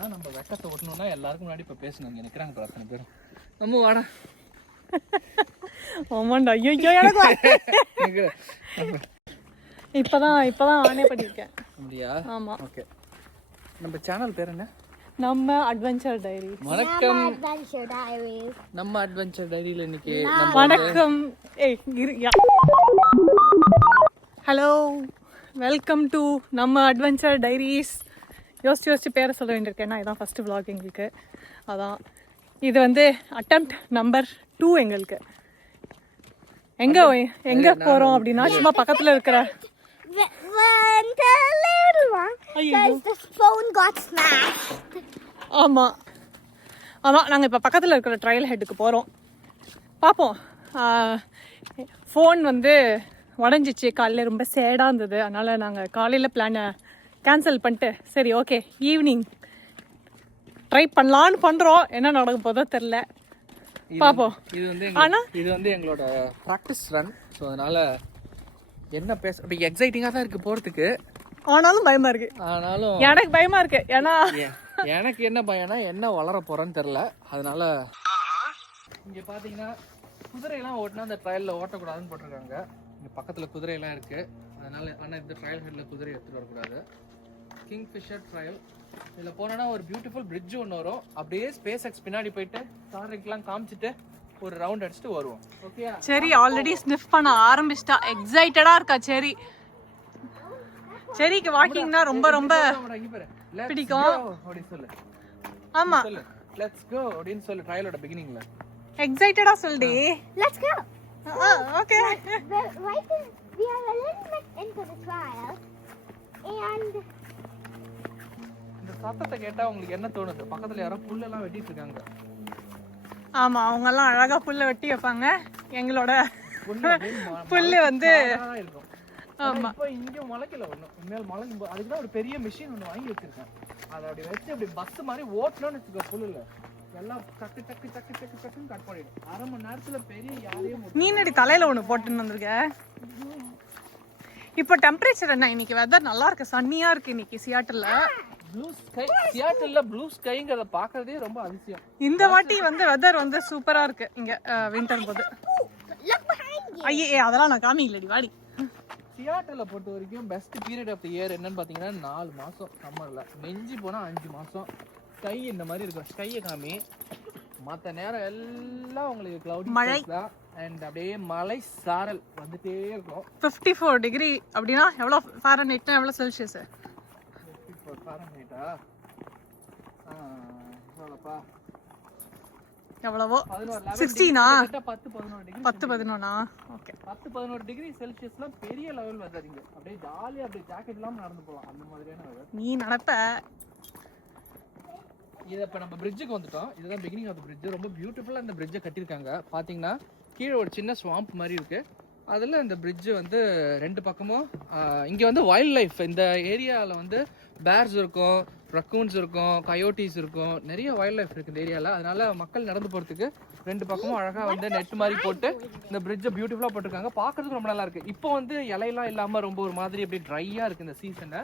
இப்போதான் நம்ம வெக்கத்தை ஓட்டணும்னா எல்லாருக்கும் முன்னாடி இப்போ பேசணும் நினைக்கிறாங்க அத்தனை பேரும். நம்ம வாடா. ஆமாண்டா. ஐயோ எனக்கு இப்பதான் ஆனே பண்ணியிருக்கேன். அப்படியா? ஆமா. ஓகே. நம்ம சேனல் பேர் என்ன? நம்ம அட்வென்ச்சர் டைரி. வணக்கம் நம்ம அட்வென்ச்சர் டைரியில இன்னைக்கு வணக்கம். ஹலோ, வெல்கம் டு நம்ம அட்வென்ச்சர் டைரிஸ். யோசிச்சு பேரை சொல்ல வேண்டியிருக்கேன். இதான் ஃபர்ஸ்ட் vlog எங்களுக்கு. அதான் இது வந்து அட்டெம்ப்ட் நம்பர் 2 எங்களுக்கு. எங்க போறோம் அப்படின்னா சும்மா பக்கத்துல இருக்கிற ஆமா அதான் நாங்கள் இப்போ பக்கத்தில் இருக்கிற ட்ரையல் ஹெட்டுக்கு போகிறோம். பார்ப்போம். ஃபோன் வந்து உடஞ்சிச்சு காலையில், ரொம்ப சேடாக இருந்தது. அதனால் நாங்கள் காலையில் பிளானை கேன்சல் பண்ணிட்டு சரி ஓகே ஈவினிங் ட்ரை பண்ணலான்னு பண்ணுறோம். என்ன நடக்க போதோ தெரில, பார்ப்போம். இது வந்து எங்களோட ப்ராக்டிஸ் ரன். ஸோ அதனால என்ன பேச அப்படி எக்ஸைட்டிங்காக தான் இருக்குது போகிறதுக்கு. ஆனாலும் பயமாக இருக்குது. ஆனாலும் எனக்கு பயமாக இருக்குது. ஏன்னா எனக்கு என்ன பயம்னா என்ன வளர போகிறேன்னு தெரில. அதனால இங்கே பார்த்தீங்கன்னா குதிரையெல்லாம் ஓட்டினா அந்த ட்ரையலில் ஓட்டக்கூடாதுன்னு போட்டிருக்காங்க. இங்கே பக்கத்தில் குதிரையெல்லாம் இருக்குது. அதனால ஆனால் இந்த ட்ரையல் ஹெட்டில் குதிரை எடுத்துகிட்டு வரக்கூடாது. கிங்ஃபிஷர் ட்ரையல் இதில் போனோன்னா ஒரு பியூட்டிஃபுல் பிரிட்ஜ் ஒன்று வரும். அப்படியே ஸ்பேஸ் எக்ஸ் பின்னாடி போயிட்டு ஸ்டாரிங்லாம் காமிச்சிட்டு ஒரு ரவுண்ட் அடிச்சுட்டு வருவோம். ஓகே. சரி, ஆல்ரெடி ஸ்னிஃப் பண்ண ஆரம்பிச்சிட்டா. எக்ஸைட்டடா இருக்கா சரி. சரிக்கு வாக்கிங்னா ரொம்ப ரொம்ப பிடிக்கும் அப்படி சொல்லு. ஆமா, லெட்ஸ் கோ அப்படினு சொல்லு. ட்ரையலோட பிகினிங்ல எக்ஸைட்டடா சொல்டி. Let's go. Okay. We are a little bit into the trial and இந்த சத்தத்தை கேட்டா உங்களுக்கு என்ன தோணுது? பக்கத்துல யாரோ புல்லெல்லாம் வெட்டிட்டு இருக்காங்க. ஆமா, அவங்க எல்லாம் அழகா புல்ல வெட்டி வைப்பாங்க. எங்களோட புல்லு வந்து ஆமா இப்போ இங்க முளைக்கல ஒண்ணு. மேல் முளைக்கும். அதுக்கு தான் ஒரு பெரிய மிஷின் ஒன்று வாங்கி வச்சிருக்கேன். அதை அப்படி வச்சு அப்படி பஸ் மாதிரி ஓட்டணும்னு வச்சுக்கோ. புல்லுல எல்லாம் டக்கு டக்கு டக்கு டக்கு டக்குன்னு கட் பண்ணிடும். அரை மணி நேரத்துல பெரிய யாரையும். நீ நடி தலையில ஒண்ணு போட்டுன்னு வந்திருக்க. இப்போ டெம்பரேச்சர் என்ன? இன்னைக்கு வெதர் நல்லா இருக்கு, சன்னியா இருக்கு இன்னைக்கு சியாட்டில்ல. Blue sky. சியாட்டில்ல ப்ளூ ஸ்கைங்கறத பார்க்கறதே ரொம்ப அதிசயம். இந்த வாட்டி வந்து வெதர் வந்து சூப்பரா இருக்கு இங்க விண்டர் போது. ஐயே அதெல்லாம் நான் காமிக்கலடி, வாடி. சியாட்டில பொறுத்த வரைக்கும் best period of the year என்னன்னு பாத்தீங்கன்னா 4 மாசம் சம்மர்ல. மெஞ்சி போனா 5 மாசம். ஸ்கை இந்த மாதிரி இருக்கும். ஸ்கையை காமி. மற்ற நேரம் எல்லாம் உங்களுக்கு கிளவுடி மழை தான். அண்ட் அப்படியே மலை சாரல் வந்துட்டே இருக்கும். 54 டிகிரி அப்படின்னா எவ்வளவு ஃபாரன்ஹீட்னா எவ்வளவு செல்சியஸ்? 54 ஃபாரன்ஹீட்டா? எவ்வளோப்பா? எவ்வளவோ 16 10-11 ஓகே. 10-11 டிகிரி செல்சியஸ்லாம் பெரிய லெவல் வெதர். இங்க அப்படியே ஜாலியா அப்படியே ஜாக்கெட் இல்லாம நடந்து போகலாம். அந்த மாதிரியான வெதர். நீ நடப்ப. இதை இப்போ நம்ம பிரிட்ஜுக்கு வந்துட்டோம். இதுதான் பிகினிங் ஆஃப் த பிரிட்ஜ். ரொம்ப பியூட்டிஃபுல்லாக இந்த பிரிட்ஜை கட்டியிருக்காங்க. பார்த்தீங்கன்னா கீழே ஒரு சின்ன ஸ்வாம்ப் மாதிரி இருக்குது. அதில் இந்த பிரிட்ஜு வந்து 2 பக்கமும் இங்கே வந்து வைல்ட் லைஃப். இந்த ஏரியாவில் வந்து பேர்ஸ் இருக்கும், ரக்கூன்ஸ் இருக்கும், கயோட்டிஸ் இருக்கும், நிறைய வைல்ட் லைஃப் இருக்குது இந்த ஏரியாவில். அதனால மக்கள் நடந்து போகிறதுக்கு 2 பக்கமும் அழகாக வந்து நெட் மாதிரி போட்டு இந்த பிரிட்ஜை பியூட்டிஃபுல்லாக போட்டிருக்காங்க. பார்க்குறதுக்கு ரொம்ப நல்லா இருக்குது. இப்போ வந்து இலையெல்லாம் இல்லாமல் ரொம்ப ஒரு மாதிரி அப்படியே ட்ரையாக இருக்குது இந்த சீசனை.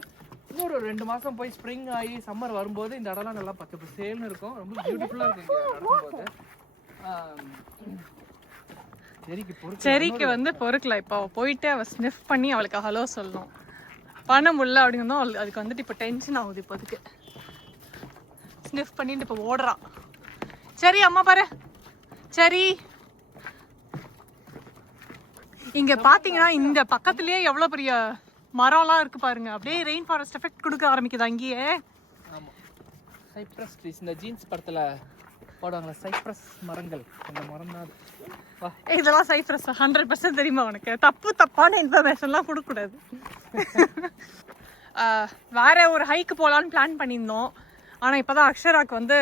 இன்னொரு 2 மாதம் போய் ஸ்ப்ரிங் ஆகி சம்மர் வரும்போது இந்த இடம்லாம் நல்லா பச்சை பசேல்னு இருக்கும். ரொம்ப பியூட்டிஃபுல்லாக இருக்கும் இங்கே நடக்கும்போது. செரிக்கு வந்து பொறுக்கல. இப்போ போயிட்டு அவள் ஸ்னிஃப் பண்ணி அவளுக்கு ஹலோ சொல்லணும். பண்ண முடியல அப்படிங்கிறதும் அவளுக்கு அதுக்கு வந்துட்டு இப்போ டென்ஷன் ஆகுது. இப்போதுக்கு ஸ்னிஃப் பண்ணிட்டு இப்போ ஓடுறா. சரி அம்மா பாரு. சரி, இங்க பாத்தீங்கன்னா இந்த பக்கத்துலயே எவ்வளவு பெரிய மரம்லாம் இருக்கு பாருங்க. அப்படியே ரெயின் ஃபாரஸ்ட் எஃபெக்ட் கொடுக்க ஆரம்பிக்குது அங்கேயே. ஆமா, சைப்ரஸ் ட்ரீஸ். இந்த ஜீன்ஸ் படத்துல போடுவாங்களா சைப்ரஸ் மரங்கள், அந்த மரம் தான். இதெல்லாம் சைப்ரஸ் 100% தெரியுமா உனக்கு? தப்பான இன்ஃபர்மேஷன்லாம் கொடுக்கக்கூடாது. வேற ஒரு ஹைக்கு போகலான்னு பிளான் பண்ணியிருந்தோம். ஆனால் இப்போதான் அக்ஷராக்கு வந்து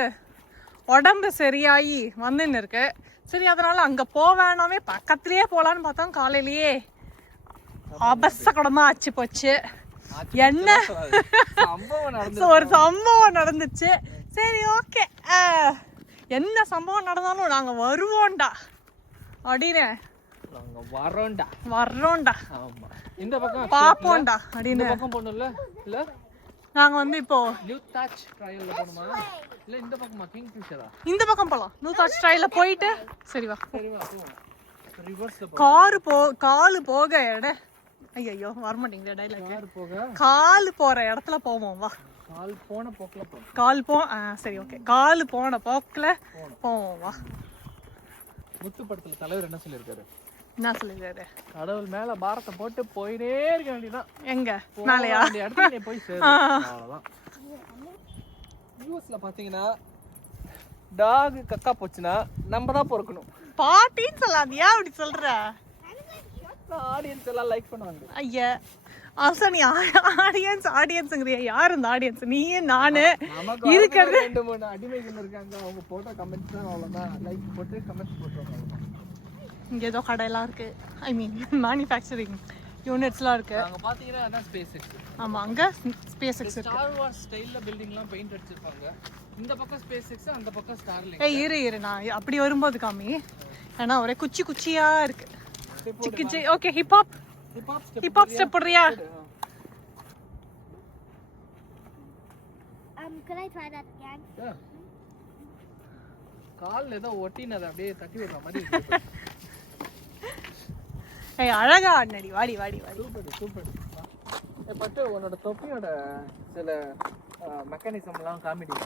உடம்பு சரியாகி வந்துன்னு இருக்கு. சரி, அதனால அங்கே போவேனாவே பக்கத்துலேயே போகலான்னு பார்த்தோம். காலையிலேயே அபசகடமாக ஆச்சு போச்சு. என்ன ஒரு சம்பவம் நடந்துச்சு. சரி ஓகே, என்ன சம்பவம் நடந்தாலும் நாங்கள் வருவோம்டா அப்படின்னு வர்றோம்டா ஆமா. இந்த பக்கம் பாப்போம்டா அப்படின்னு பக்கம் போணும்ல. இல்ல நாங்க வந்து இப்போ நியூ தாஜ் ட்ரையல்ல போணுமா இல்ல இந்த பக்கமா கிங் ஃபிஷரா? இந்த பக்கம் போலாம். நியூ தாஜ் ட்ரையல்ல போயிட்டு சரி வா. சரி வா போவோம். ரிவர்ஸ்ல காலு போக ஐயோ வர மாட்டேங்குது டைலாக். கார் போக காலு போற இடத்துல போவோம் வா. கால் போன போக்குல போறோம். சரி ஓகே. காலு போன போக்குல போவோம் வா. முத்து படத்துல தலைவர் என்ன சொல்லிருக்காரு? என்ன சொல்லிருக்காரு? கடவுள் மேல பாரத்தை போட்டு போயிட்டே இருக்க வேண்டியதான். எங்க மேலையா? அந்த இடத்துல நீ போய் சேரு. அவ்வளவுதான். யூஎஸ்ல பாத்தீங்கன்னா டாக் கக்கா போச்சுன்னா நம்ம தான் பொறுக்கணும். பாட்டின்னு சொல்லாதியா அப்படி சொல்ற? ஆடியன்ஸ் எல்லாம் லைக் பண்ணுவாங்க. ஐயா ஆல்சோ நீ ஆடியன்ஸ்ங்கறியா? யார் இந்த ஆடியன்ஸ்? நீயே நானு இருக்கிறது 2-3 அடிமைகள் இருக்காங்க. அவங்க போட்ட கமெண்ட்ஸ் தான் அவ்வளவுதான். லைக் போட்டு கமெண்ட்ஸ் போட்டுருவாங்க. இங்க ஏதோ கடையெல்லாம் இருக்கு. ஐ மீன் மேனுஃபேக்சரிங் யூனிட்ஸ்லாம் இருக்கு. அங்க பாத்தீங்கன்னா அதான் ஸ்பேஸ் எக்ஸ். ஆமா அங்க ஸ்பேஸ் எக்ஸ் இருக்கு. ஸ்டார் வார்ஸ் ஸ்டைல்ல பில்டிங்லாம் பெயிண்ட் அடிச்சிருப்பாங்க. இந்த பக்கம் ஸ்பேஸ் எக்ஸ், அந்த பக்கம் ஸ்டார்லிங்க். ஏய் இரு நான் அப்படி வரும்போது காமி. ஏன்னா ஒரே குச்சியா இருக்கு. ஓகே ஹிப் ஹாப் ஸ்டெப் போடுறியா? Can I try that again? கால் ஏதோ ஒட்டினது அப்படியே தட்டி விடுற மாதிரி இருக்கு. ஏய் அழகா ஆடுனடி. வாடி சூப்பர். பட்டு உன்னோட தொப்பியோட சில மெக்கானிசம்லாம் comedy.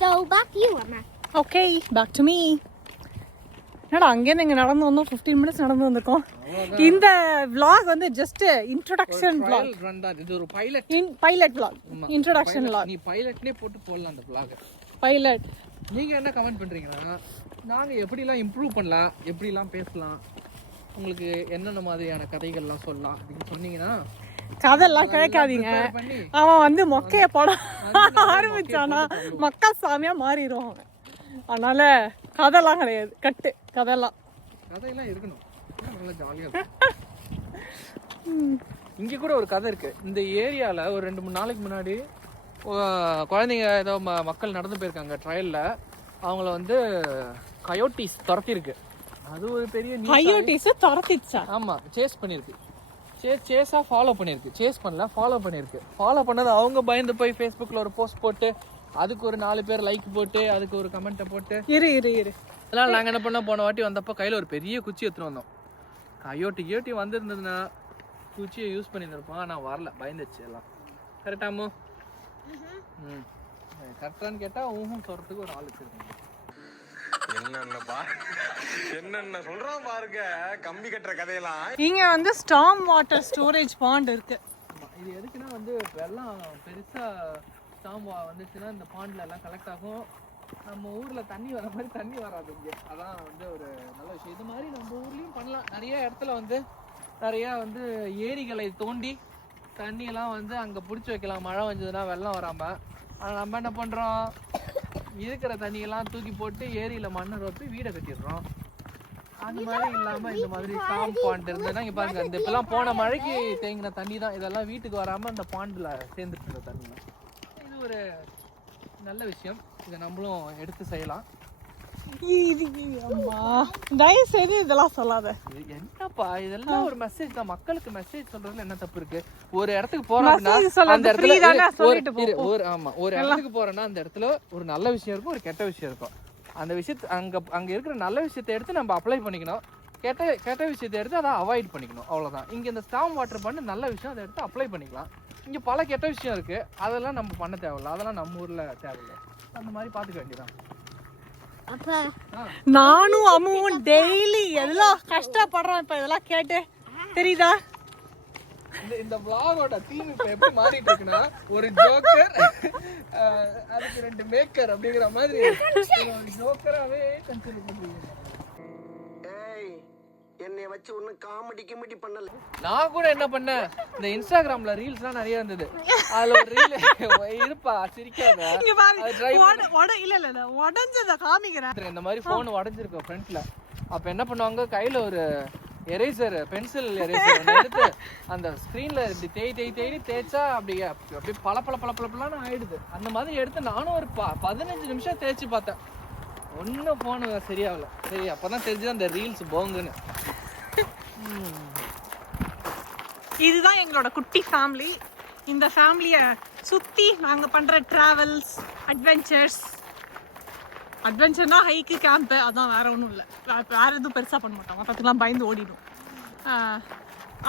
So back to you, Emma. Okay back to me. என்னடா அங்கேருந்து இங்கே நடந்து வந்தோம். 15 மினிட்ஸ் நடந்து வந்திருக்கோம். இந்த vlog வந்து ஜஸ்ட் இன்ட்ரோடக்ஷன் vlog. இது ஒரு பைலட் vlog. Introduction vlog. நீ பைலட்னே போட்டு போடலாம் அந்த vlog. பைலட். நீங்க என்ன கமெண்ட் பண்றீங்கன்னா நாங்க எப்படிலாம் இம்ப்ரூவ் பண்ணலாம், எப்படிலாம் பேசலாம், உங்களுக்கு என்னென்ன மாதிரியான கதைகள்லாம் சொல்லலாம் அப்படின்னு சொன்னீங்கன்னா கதெல்லாம் கேட்காதீங்க. அவன் வந்து மொக்கைய போட ஆரம்பிச்சானா மக்கா சாமியா மாறிடும். அதனால கதைலாம் கிடையாது. கதையெல்லாம் இருக்கணும். நல்லா ஜாலியா இருக்கும். இங்க கூட ஒரு கதை இருக்கு. இந்த ஏரியால ஒரு 2-3 நாளைக்கு முன்னாடி குழந்தைங்க ஏதோ மக்கள் நடந்து போயிருக்காங்க ட்ரையல்ல. அவங்கள வந்து கயோட்டிஸ் துரத்திருக்கு. அது ஒரு பெரிய கயோட்டிஸ் துரத்திச்சா? ஆமா சேஸ் பண்ணிருக்கு. சேஸா ஃபாலோ பண்ணிருக்கு. சேஸ் பண்ணல, ஃபாலோ பண்ணிருக்கு. ஃபாலோ பண்ணது அவங்க பயந்து போய் ஃபேஸ்புக்ல ஒரு போஸ்ட் போட்டு அதுக்கு ஒரு 4 பேர் லைக் போட்டு அதுக்கு ஒரு கமெண்ட்டை போட்டு இரு அதனால நாங்கள் என்ன பண்ணோம், போன வாட்டி வந்தப்போ கையில் ஒரு பெரிய குச்சி எடுத்துன்னு வந்தோம். கயோட்டி வந்திருந்ததுன்னா குச்சியை யூஸ் பண்ணியிருந்திருப்போம். ஆனால் வரல, பயந்துச்சு எல்லாம். கரெக்டாமோ? கரெக்டான்னு கேட்டால் ஊகம் சொல்கிறதுக்கு ஒரு ஆள் வச்சுருக்கோம். என்னென்ன சொல்றான் பாருங்க, கம்பி கட்டுற கதையெல்லாம். இங்க வந்து ஸ்டார்ம் வாட்டர் ஸ்டோரேஜ் பாண்ட் இருக்கு. இது எதுக்குன்னா வந்து வெள்ளம் பெருசா ஸ்டார்ம் வந்துச்சுன்னா இந்த பாண்ட்ல எல்லாம் கலெக்ட் ஆகும். நம்ம ஊர்ல தண்ணி வர மாதிரி தண்ணி வராது இங்கே. அதான் வந்து ஒரு நல்ல விஷயம். இது மாதிரி நம்ம ஊர்லயும் பண்ணலாம். நிறைய இடத்துல வந்து நிறைய வந்து ஏரிகளை தோண்டி தண்ணியெல்லாம் வந்து அங்கே பிடிச்சி வைக்கலாம். மழை வந்ததுன்னா வெள்ளம் வராமல். ஆனால் நம்ம என்ன பண்ணுறோம், இருக்கிற தண்ணியெல்லாம் தூக்கி போட்டு ஏரியில் மண்ணை ரொப்பி வீடை கட்டிடுறோம். அந்த மாதிரி இல்லாமல் இந்த மாதிரி ஸ்டாம் பாண்ட் இருந்ததுன்னா இங்கே பாருங்க, இந்த இப்பெல்லாம் போன மழைக்கு தேங்கின தண்ணி தான் இதெல்லாம் வீட்டுக்கு வராமல் அந்த பாண்டில் சேர்ந்துட்டு இருந்த தண்ணி தான். இது ஒரு நல்ல விஷயம். இதை நம்மளும் எடுத்து செய்யலாம். தயவு செய்து இதெல்லாம் சொல்லாத. என்னப்பா இதெல்லாம் ஒரு மெசேஜ் தான். மக்களுக்கு மெசேஜ் சொல்றதுல என்ன தப்பு இருக்கு? ஒரு இடத்துக்கு போறோம் அப்படின்னா அந்த இடத்துல ஒரு இடத்துக்கு போறோம்னா அந்த இடத்துல ஒரு நல்ல விஷயம் இருக்கும், ஒரு கெட்ட விஷயம் இருக்கும். அந்த விஷயத்து அங்க இருக்கிற நல்ல விஷயத்தை எடுத்து நம்ம அப்ளை பண்ணிக்கணும். கெட்ட விஷயத்தை எடுத்து அதை அவாய்ட் பண்ணிக்கணும். அவ்வளவுதான். இங்க இந்த ஸ்டார்ம் வாட்டர் பண்ண நல்ல விஷயம், அதை எடுத்து அப்ளை பண்ணிக்கலாம். இங்க பல கெட்ட விஷயம் இருக்கு, அதெல்லாம் நம்ம பண்ண தேவையில்லை. அதெல்லாம் நம்ம ஊர்ல தேவையில்லை. அந்த மாதிரி பாத்துக்க வேண்டியதான். நானும் அம்முவும் டெய்லி எல்லாம் கஷ்டப்படுறோம். இப்ப இதெல்லாம் கேட்டு தெரியுதா? இந்த vlog-ஓட தீம் இப்ப எப்படி மாறிட்டு இருக்குன்னா, ஒரு ஜோக்கர் அதுக்கு 2 மேக்கர் அப்படிங்கிற மாதிரி ஒரு ஜோக்கராவே கன்சிடர் பண்றீங்க. என்னை வச்சு ஒன்னும் காமெடி பண்ணல. நான் கூட என்ன பண்ணேன், இந்த இன்ஸ்டாகிராம்ல ரீல்ஸ்லாம் நிறைய இருந்தது. அதுல ஒரு ரீல் இருப்பா, சிரிக்காத. இல்ல உடஞ்சத காமிக்கிறேன். இந்த மாதிரி போன் உடஞ்சிருக்கு ஃப்ரண்ட்ல. அப்ப என்ன பண்ணுவாங்க, கையில ஒரு எரேசர், பென்சில் எரேசர் எடுத்து அந்த ஸ்கிரீன்ல தேடி தேய்ச்சா அப்படியே பல ஆயிடுது. அந்த மாதிரி எடுத்து நானும் ஒரு 15 நிமிஷம் தேய்ச்சி பார்த்தேன். ஒன்றும் ஃபோனு சரியாகல. சரி அப்பதான் தெரிஞ்சது அந்த ரீல்ஸ் போங்குன்னு. இதுதான் எங்களோட குட்டி ஃபேமிலி. இந்த ஃபேமிலியை சுற்றி நாங்கள் பண்ணுற ட்ராவல்ஸ், அட்வென்ச்சர்னா ஹைக்கு, கேம்ப்பு, அதான் வேறு ஒன்றும் இல்லை. வேறு எதுவும் பெருசாக பண்ண மாட்டோம், மற்றதுக்கெலாம் பயந்து ஓடிடும்.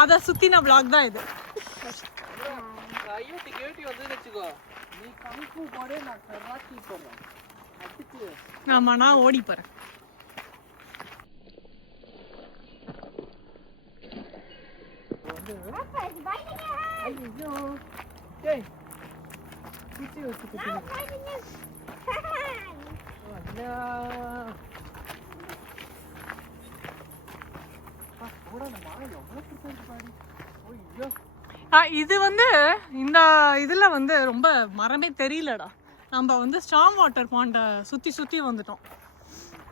அதை சுற்றின vlog தான் இது. ஐயோட்டி கேட்டி வந்து வச்சுக்கோ, நீ கணக்கு போட நான் கராட்டி போடுறேன். அதுக்கு ஆமாம், நான் ஓடி போகிறேன். Papa is biting your hand. ஐயோ டேய் குச்சி வச்சு Now it's biting his hand. அண்ணா போடா நான் எவ்வளோ பிடிச்சி பாரு. ஐயோ இது வந்து இந்த இதில் வந்து ரொம்ப மரமே தெரியலடா. நம்ம வந்து ஸ்டாம் வாட்டர் பாண்டை சுற்றி வந்துட்டோம்.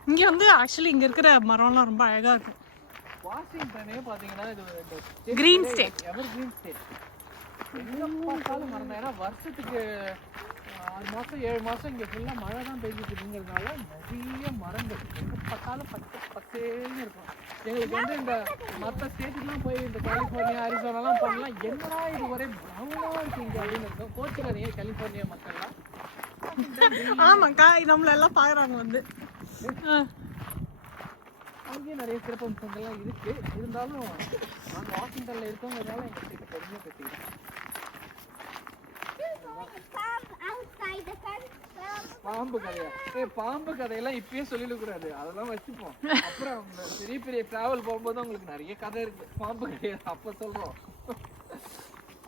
இங்கே வந்து ஆக்சுவலி இங்கே இருக்கிற மரம்லாம் ரொம்ப அழகாக இருக்கும். வாஷிங்டனே பார்த்தீங்கன்னா இது Green state. எவர் கிரீன் ஸ்டேட். எங்கே பார்த்தாலும் மரம் தான். ஏன்னா வருஷத்துக்கு 6 மாதம் 7 மாதம் இங்கே ஃபுல்லாக மழை தான் பெஞ்சிட்டுங்கிறதுனால நிறைய மரங்கள் எங்கே பார்த்தாலும் பச்சேன்னு இருக்கும். எங்களுக்கு வந்து இந்த மற்ற ஸ்டேட்டுக்கெலாம் போய் இந்த கலிஃபோர்னியா, அரிசோனாலாம் பண்ணலாம், என்னடா இது ஒரே பிரவுனாக இருக்கு இங்கே அப்படின்னு இருக்கும். கோச்சிக்காதீங்க கலிஃபோர்னியா மக்கள்லாம். ஆமாக்கா, நம்மளெல்லாம் பார்க்குறாங்க வந்து. அங்கேயும் நிறைய சிறப்பம்சங்கள்லாம் இருக்கு. இருந்தாலும் நாங்கள் வாஷிங்டன்ல இருக்கோங்கிறதால எங்கள் ஸ்டேட்டை பெருமையாக கட்டிக்கிறோம். Outside the fence. பாம்பு கதையா? பாம்பு கதையெல்லாம் இப்பயே சொல்லிடக்கூடாது, அதெல்லாம் வச்சுப்போம். அப்புறம் அவங்க பெரிய பெரிய டிராவல் போகும்போது உங்களுக்கு நிறைய கதை இருக்கு. பாம்பு கதையா அப்ப சொல்றோம்.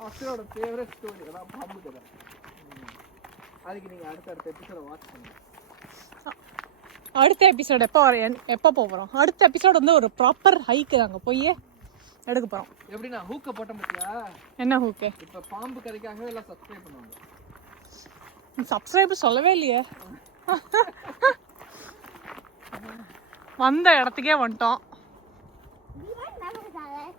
அக்ஷரோட ஃபேவரட் ஸ்டோரி அதான் பாம்பு கதை. அதுக்கு நீங்க அடுத்த எபிசோட வாட்ச் பண்ணுங்க. அடுத்த எபிசோட் எப்போ போகிறோம்? அடுத்த எபிசோட் வந்து ஒரு ப்ராப்பர் ஹைக்கு நாங்கள் போய் எடுக்க போகிறோம். எப்படின்னா ஹூக்கை போட்ட பத்தியா? என்ன ஹூக்கு? இப்போ பாம்பு கதைக்காகவே எல்லாம் சப்ஸ்கிரைப் பண்ணுவாங்க. சப்ஸ்கிரைபர் சொல்லவே இல்லையே. வந்த இடத்துக்கே வந்துட்டோம். We were never that.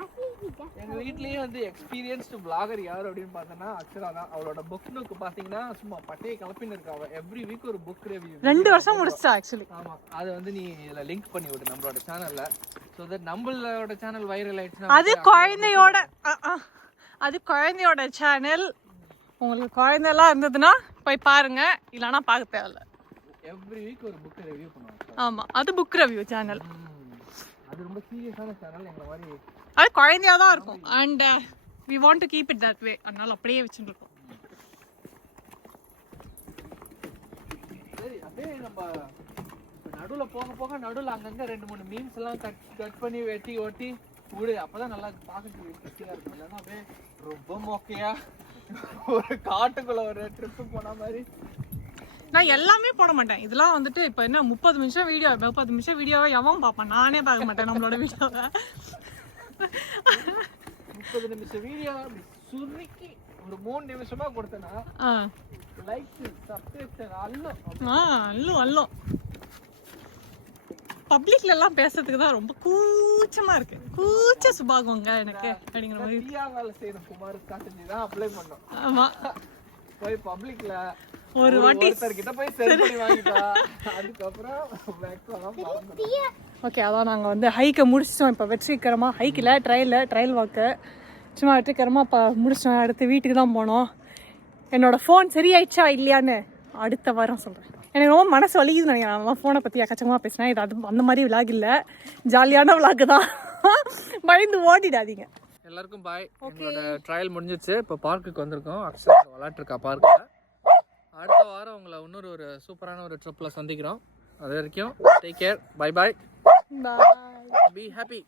I think we just. எங்க வீட்லயே வந்து எக்ஸ்பீரியன்ஸ்டு பிளாகர் யார் அப்படின்னு பார்த்தோன்னா அக்ஷரா தான். அவளோட புக் நோக்கு பார்த்தீங்கன்னா சும்மா பட்டையை கலப்பின்னு இருக்கா. எவ்ரி வீக் ஒரு புக் ரிவ்யூ 2 வருஷம் முடிச்சா ஆக்சுவலி. ஆமா, அது வந்து நீ இதுல லிங்க் பண்ணி விடு நம்மளோட சேனல்ல. சோ தட் நம்மளோட சேனல் வைரல் ஆயிடுச்சுன்னா அது குழந்தையோட சேனல். உங்களுக்கு குழந்தைலாம் இருந்ததுன்னா போய் பாருங்க, இல்லைன்னா பார்க்க தேவையில்ல. எவ்ரி வீக் ஒரு புக் ரிவ்யூ பண்ணுவாங்க. ஆமா, அது புக் ரிவ்யூ சேனல். அது ரொம்ப சீரியஸான சேனல். எங்க மாதிரி அது குழந்தையா தான் இருக்கும். And we want to keep it that way. அதனால அப்படியே வச்சுட்டு இருக்கோம். சரி, அப்படியே நம்ம நடுவுல போக நடுவுல அங்கங்க 2-3 மீம்ஸ் எல்லாம் கட் பண்ணி வெட்டி ஒட்டி விடு. அப்பதான் நல்லா பார்க்கறதுக்கு இன்ட்ரெஸ்டிங்கா இருக்கும். இல்லைன்னா அப்படியே ரொம்ப மொக்கையா ஒரு காட்டுக்குள்ள ஒரு ட்ரிப்பு போன மாதிரி. நான் எல்லாமே போட மாட்டேன். இதெல்லாம் வந்துட்டு இப்போ என்ன 30 நிமிஷம் வீடியோவை எவன் பார்ப்பான்? நானே பார்க்க மாட்டேன் நம்மளோட வீடியோவை. 30 நிமிஷம் வீடியோ சுருக்கி ஒரு 3 நிமிஷமா கொடுத்தனா லைக்ஸ் சப்ஸ்கிரிப்ஷன் அல்லும் பப்ளிக்ல எல்லாம் பேசுறதுக்கு தான் ரொம்ப கூச்சமா இருக்கு. கூச்ச சுபாகங்க எனக்கு அப்படிங்கிற மாதிரி. வேலை செய்யணும் குமார் ஸ்ட்ராட்டஜி தான் அப்ளை பண்ணோம். ஆமா, போய் பப்ளிக்ல ஒரு வாட்டி கிட்ட போய் செல்ஃபி வாங்கிட்டா அதுக்கப்புறம் ஓகே. அதான் நாங்கள் வந்து ஹைக்கை முடிச்சிட்டோம். இப்போ வெற்றிகரமாக ஹைக்கில் ட்ரையல் வாக்கு சும்மா வெற்றிகரமாக இப்போ முடிச்சிட்டோம். அடுத்து வீட்டுக்கு தான் போனோம். என்னோடய ஃபோன் சரியாயிடுச்சா இல்லையான்னு அடுத்த வாரம் சொல்கிறேன். எனக்கு ரொம்ப மனசு வலிக்குதுன்னு நினைக்கிறேன். நான் ஃபோனை பற்றி அக்கச்சக்கமாக பேசினேன். இது அந்த மாதிரி விளாக் இல்லை, ஜாலியான விளாக்கு தான். பயந்து ஓடிடாதீங்க. எல்லாருக்கும் பாய். எங்களோட ட்ரையல் முடிஞ்சிச்சு. இப்போ பார்க்குக்கு வந்திருக்கோம். அக்ஷரா விளாட்ருக்கா பார்க்கில். அடுத்த வாரம் உங்களை இன்னொரு ஒரு சூப்பரான ஒரு ட்ரிப்பில் சந்திக்கிறோம். அது வரைக்கும் take care. Bye bye. Bye. Be happy.